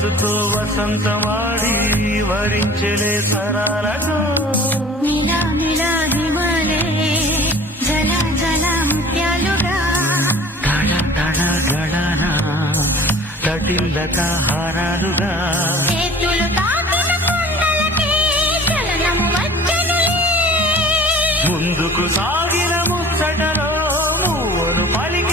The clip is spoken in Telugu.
మనసుతో వసంతమాడి వరించలే సరాలతో మిలా మిలా హిమాలే జల జల ముత్యాలుగా తళ తళ గళన తటిల్లత హారాలుగా చేతులు తాకిన కొండలకే చలనం వచ్చెనులే. ముందుకు సాగిన ముచ్చటలో మూవలు పలికి